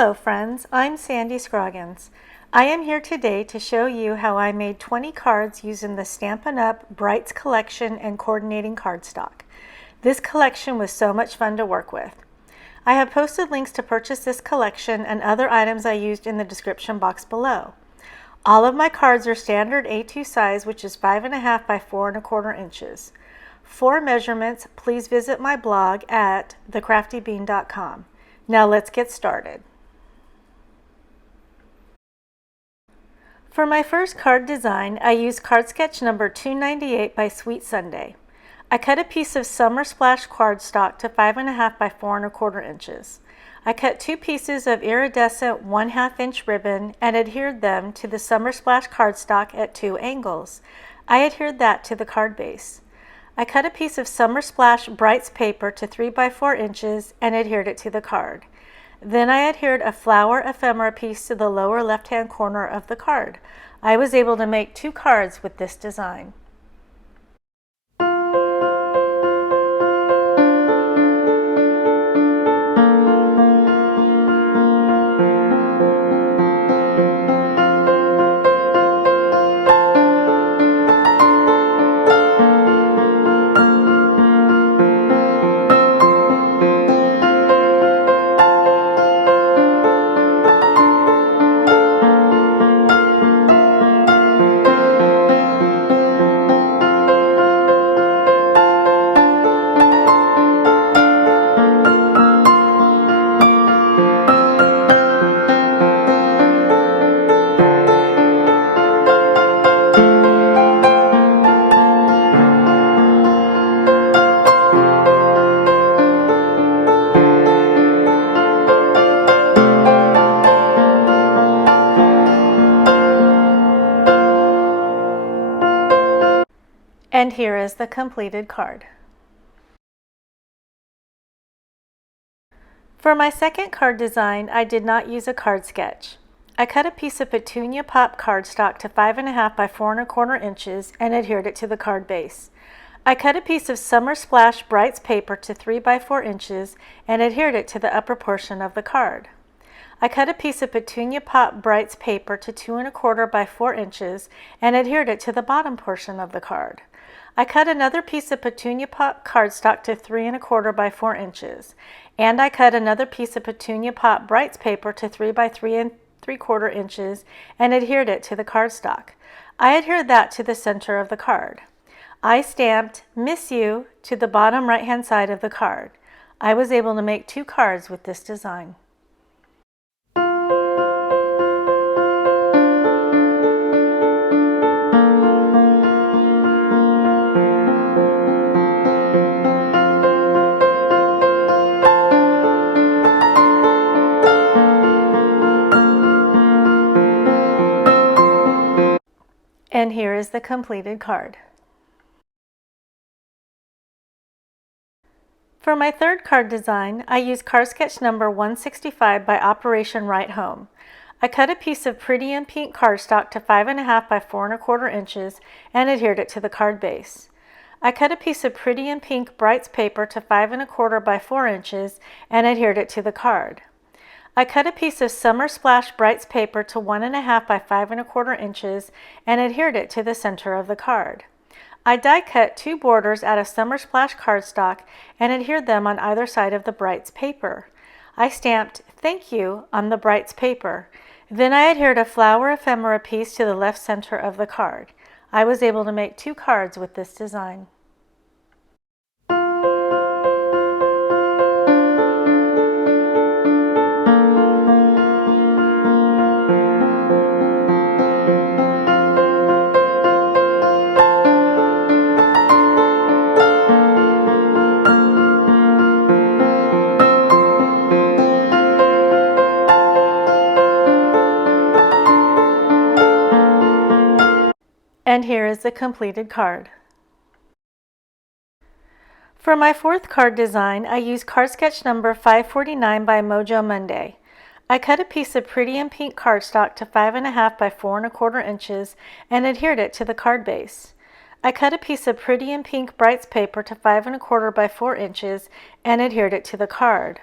Hello friends, I'm Sandy Scroggins. I am here today to show you how I made 20 cards using the Stampin Up Brights Collection and coordinating cardstock. This collection was so much fun to work with. I have posted links to purchase this collection and other items I used in the description box below. All of my cards are standard A2 size, which is 5.5 by 4.25 inches. For measurements, please visit my blog at thecraftybean.com. Now let's get started. For my first card design, I used card sketch number 298 by Sweet Sunday. I cut a piece of Summer Splash cardstock to 5.5 by 4.25 inches. I cut two pieces of iridescent 1/2 inch ribbon and adhered them to the Summer Splash cardstock at 2 angles. I adhered that to the card base. I cut a piece of Summer Splash Brights paper to 3 by 4 inches and adhered it to the card. Then I adhered a flower ephemera piece to the lower left-hand corner of the card. I was able to make 2 cards with this design. And here is the completed card. For my second card design, I did not use a card sketch. I cut a piece of Petunia Pop cardstock to 5.5 by 4.25 inches and adhered it to the card base. I cut a piece of Summer Splash Brights paper to 3 by 4 inches and adhered it to the upper portion of the card. I cut a piece of Petunia Pop Brights paper to 2.25 by 4 inches and adhered it to the bottom portion of the card. I cut another piece of Petunia Pop cardstock to 3.25 by 4 inches, and I cut another piece of Petunia Pop Brights paper to 3 by 3.75 inches and adhered it to the cardstock. I adhered that to the center of the card. I stamped "Miss You" to the bottom right-hand side of the card. I was able to make 2 cards with this design. And here is the completed card. For my third card design, I used card sketch number 165 by Operation Right Home. I cut a piece of Pretty in Pink cardstock to 5.5 by 4.25 inches and adhered it to the card base. I cut a piece of Pretty in Pink Brights paper to 5.25 by 4 inches and adhered it to the card. I cut a piece of Summer Splash Brights paper to 1.5 by 5.25 inches and adhered it to the center of the card. I die cut 2 borders out of Summer Splash cardstock and adhered them on either side of the Brights paper. I stamped "Thank You" on the Brights paper. Then I adhered a flower ephemera piece to the left center of the card. I was able to make 2 cards with this design. And here is the completed card. For my fourth card design, I used card sketch number 549 by Mojo Monday. I cut a piece of Pretty in Pink cardstock to 5.5 by 4.25 inches and adhered it to the card base. I cut a piece of Pretty in Pink Brights paper to 5 1/4 by 4 inches and adhered it to the card.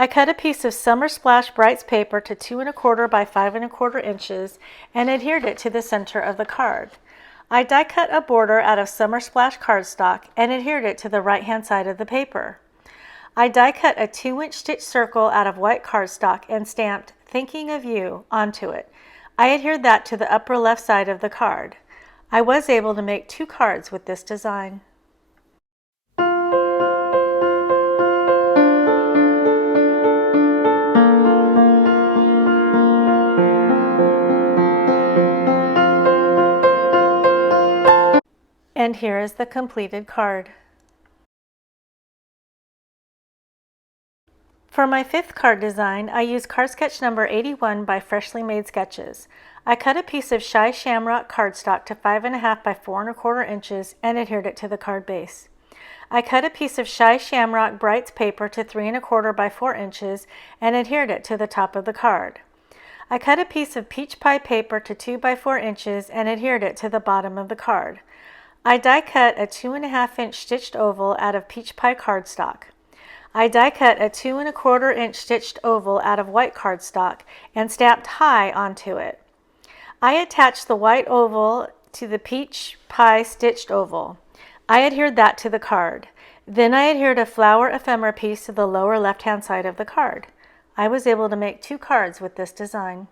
I cut a piece of Summer Splash Brights paper to 2 1/4 by 5 1/4 inches and adhered it to the center of the card. I die cut a border out of Summer Splash cardstock and adhered it to the right-hand side of the paper. I die cut a 2-inch stitch circle out of white cardstock and stamped "Thinking of You" onto it. I adhered that to the upper left side of the card. I was able to make 2 cards with this design. And here is the completed card. For my 5th card design, I used card sketch number 81 by Freshly Made Sketches. I cut a piece of Shy Shamrock cardstock to 5 1/2 by 4 1/4 inches and adhered it to the card base. I cut a piece of Shy Shamrock Brights paper to 3 1/4 by 4 inches and adhered it to the top of the card. I cut a piece of Peach Pie paper to 2 by 4 inches and adhered it to the bottom of the card. I die cut a 2 1/2 inch stitched oval out of Peach Pie cardstock. I die cut a 2 1/4 inch stitched oval out of white cardstock and stamped "Hi" onto it. I attached the white oval to the Peach Pie stitched oval. I adhered that to the card. Then I adhered a flower ephemera piece to the lower left-hand side of the card. I was able to make 2 cards with this design.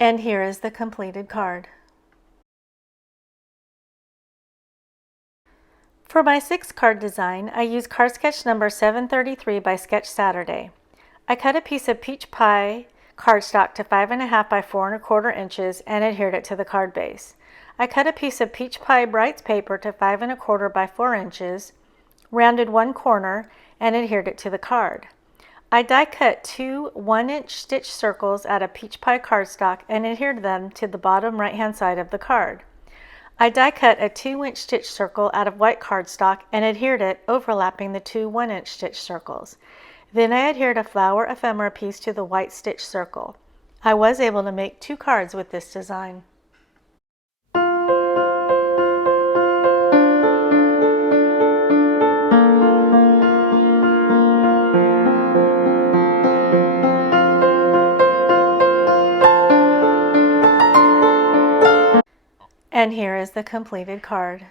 And here is the completed card. For my 6th card design, I used card sketch number 733 by Sketch Saturday. I cut a piece of Peach Pie cardstock to 5 1/2 by 4 1/4 inches and adhered it to the card base. I cut a piece of Peach Pie Brights paper to 5 1/4 by 4 inches, rounded one corner, and adhered it to the card. I die cut 2 1-inch stitch circles out of Peach Pie cardstock and adhered them to the bottom right-hand side of the card. I die cut a 2-inch stitch circle out of white cardstock and adhered it, overlapping the 2 1-inch stitch circles. Then I adhered a flower ephemera piece to the white stitch circle. I was able to make 2 cards with this design. And here is the completed card.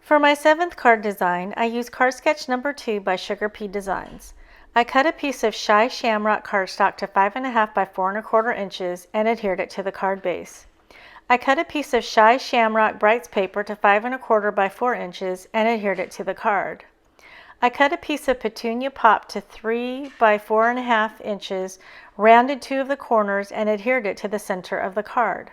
For my 7th card design, I used card sketch number 2 by Sugar Pea Designs. I cut a piece of Shy Shamrock cardstock to 5 1/2 by 4 1/4 inches and adhered it to the card base. I cut a piece of Shy Shamrock Brights paper to 5 1/4 by 4 inches and adhered it to the card. I cut a piece of Petunia Pop to 3 by 4 1/2 inches, rounded 2 of the corners, and adhered it to the center of the card.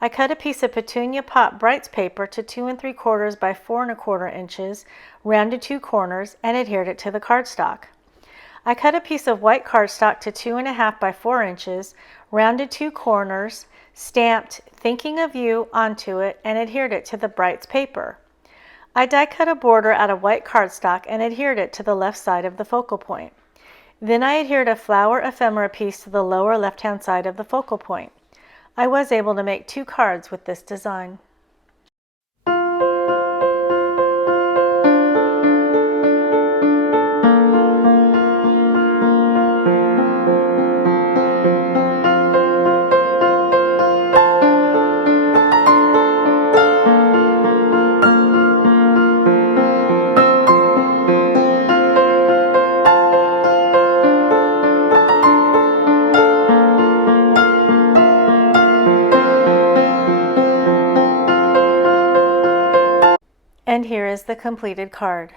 I cut a piece of Petunia Pop Brights paper to 2 3/4 by 4 1/4 inches, rounded 2 corners, and adhered it to the cardstock. I cut a piece of white cardstock to 2 1/2 by 4 inches, rounded 2 corners, stamped "Thinking of You" onto it, and adhered it to the Brights paper. I die cut a border out of white cardstock and adhered it to the left side of the focal point. Then I adhered a flower ephemera piece to the lower left-hand side of the focal point. I was able to make 2 cards with this design. And here is the completed card.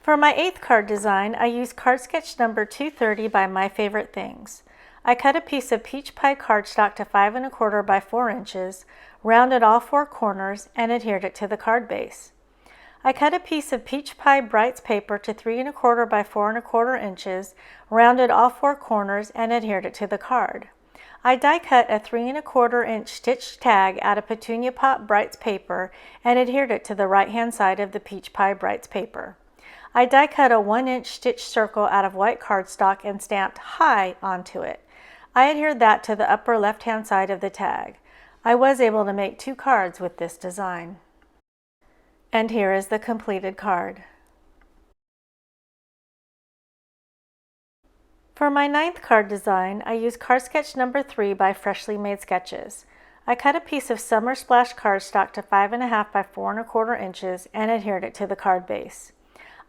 For my 8th card design, I used card sketch number 230 by My Favorite Things. I cut a piece of Peach Pie cardstock to 5 1/4 by 4 inches, rounded all 4 corners, and adhered it to the card base. I cut a piece of Peach Pie Brights paper to 3 1/4 by 4 1/4 inches, rounded all 4 corners, and adhered it to the card. I die cut a 3 1/4 inch stitched tag out of Petunia Pop Brights paper and adhered it to the right hand side of the Peach Pie Brights paper. I die cut a 1 inch stitched circle out of white cardstock and stamped "Hi" onto it. I adhered that to the upper left hand side of the tag. I was able to make 2 cards with this design. And here is the completed card. For my 9th card design, I used card sketch number 3 by Freshly Made Sketches. I cut a piece of Summer Splash cardstock to 5 1/2 by 4 1/4 inches and adhered it to the card base.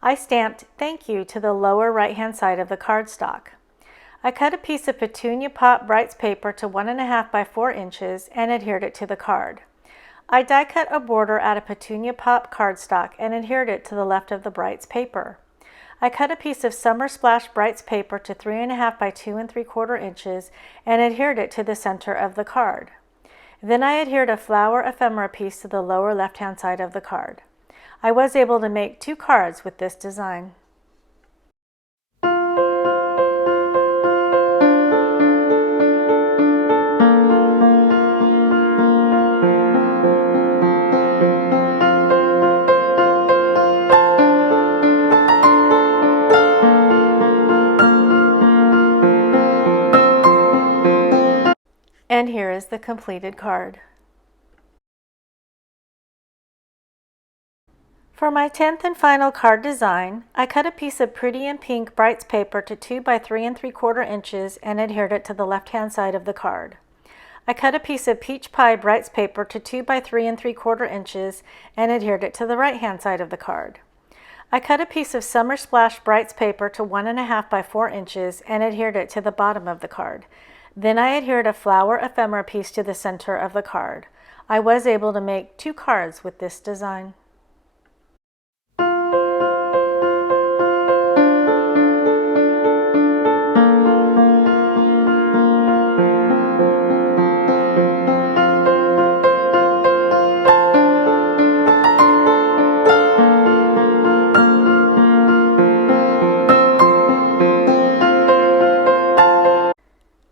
I stamped "Thank you" to the lower right hand side of the cardstock. I cut a piece of Petunia Pop Brights paper to 1 1/2 by 4 inches and adhered it to the card. I die cut a border out of Petunia Pop cardstock and adhered it to the left of the Brights paper. I cut a piece of Summer Splash Brights paper to 3 1/2 by 2 3/4 inches and adhered it to the center of the card. Then I adhered a flower ephemera piece to the lower left hand side of the card. I was able to make 2 cards with this design. And here is the completed card. For my 10th and final card design, I cut a piece of Pretty in Pink Brights paper to 2 by 3 3/4 inches and adhered it to the left-hand side of the card. I cut a piece of Peach Pie Brights paper to 2 by 3 3/4 inches and adhered it to the right-hand side of the card. I cut a piece of Summer Splash Brights paper to 1 1/2 by 4 inches and adhered it to the bottom of the card. Then I adhered a flower ephemera piece to the center of the card. I was able to make 2 cards with this design.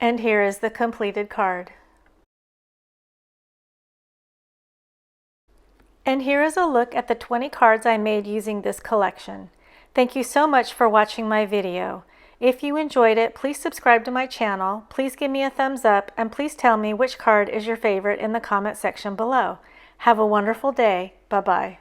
And here is the completed card. And here is a look at the 20 cards I made using this collection. Thank you so much for watching my video. If you enjoyed it, please subscribe to my channel, please give me a thumbs up, and please tell me which card is your favorite in the comment section below. Have a wonderful day. Bye-bye.